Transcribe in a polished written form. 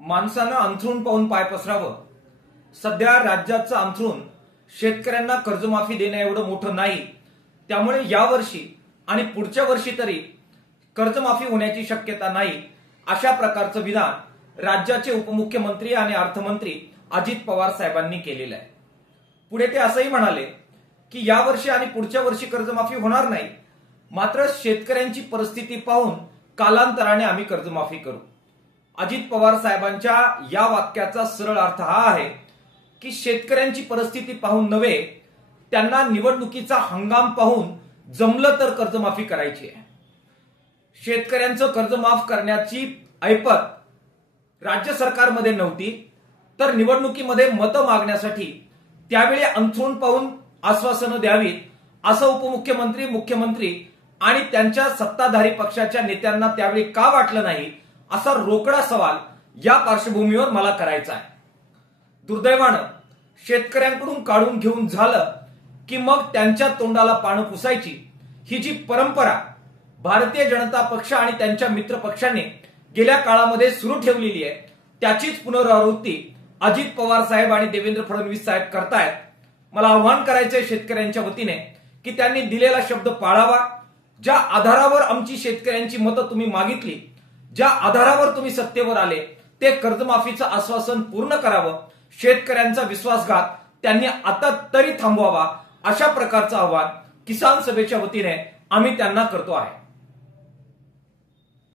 माणसानं अंथरूण पाहून पाय पसरावं. सध्या राज्याचं अंथरूण शेतकऱ्यांना कर्जमाफी देण्या एवढं मोठं नाही. त्यामुळे यावर्षी आणि पुढच्या वर्षी तरी कर्जमाफी होण्याची शक्यता नाही, अशा प्रकारचं विधान राज्याचे उपमुख्यमंत्री आणि अर्थमंत्री अजित पवार साहेबांनी केलेलं आहे. पुढे ते असंही म्हणाले की यावर्षी आणि पुढच्या वर्षी कर्जमाफी होणार नाही, मात्र शेतकऱ्यांची परिस्थिती पाहून कालांतराने आम्ही कर्जमाफी करू. अजित पवार साहेबांच्या या वाक्याचा सरळ अर्थ हा आहे की शेतकऱ्यांची परिस्थिती पाहून नव्हे, त्यांना निवडणुकीचा हंगाम पाहून जमलं तर कर्जमाफी करायची आहे. शेतकऱ्यांचं कर्ज माफ करण्याची ऐपत राज्य सरकारमध्ये नव्हती, तर निवडणुकीमध्ये मतं मागण्यासाठी त्यावेळी अंथरूण पाहून आश्वासनं द्यावीत असं उपमुख्यमंत्री, मुख्यमंत्री आणि त्यांच्या सत्ताधारी पक्षाच्या नेत्यांना त्यावेळी का वाटलं नाही, असा रोकडा सवाल या पार्श्वभूमीवर मला करायचा आहे. दुर्दैवानं शेतकऱ्यांकडून काढून घेऊन झालं की मग त्यांच्या तोंडाला पानं पुसायची, ही जी परंपरा भारतीय जनता पक्ष आणि त्यांच्या मित्र पक्षांनी गेल्या काळामध्ये सुरू ठेवलेली आहे, त्याचीच पुनरावृत्ती अजित पवार साहेब आणि देवेंद्र फडणवीस साहेब करतायत. मला आव्हान करायचंय शेतकऱ्यांच्या वतीने की त्यांनी दिलेला शब्द पाळावा. ज्या आधारावर आमची शेतकऱ्यांची मतं तुम्ही मागितली, ज्या आधारावर तुम्ही सत्तेवर आले, ते कर्जमाफीचं आश्वासन पूर्ण करावं. शेतकऱ्यांचा विश्वासघात त्यांनी आता तरी थांबवावा, अशा प्रकारचं आव्हान किसान सभेच्या वतीने आम्ही त्यांना करतो आहे.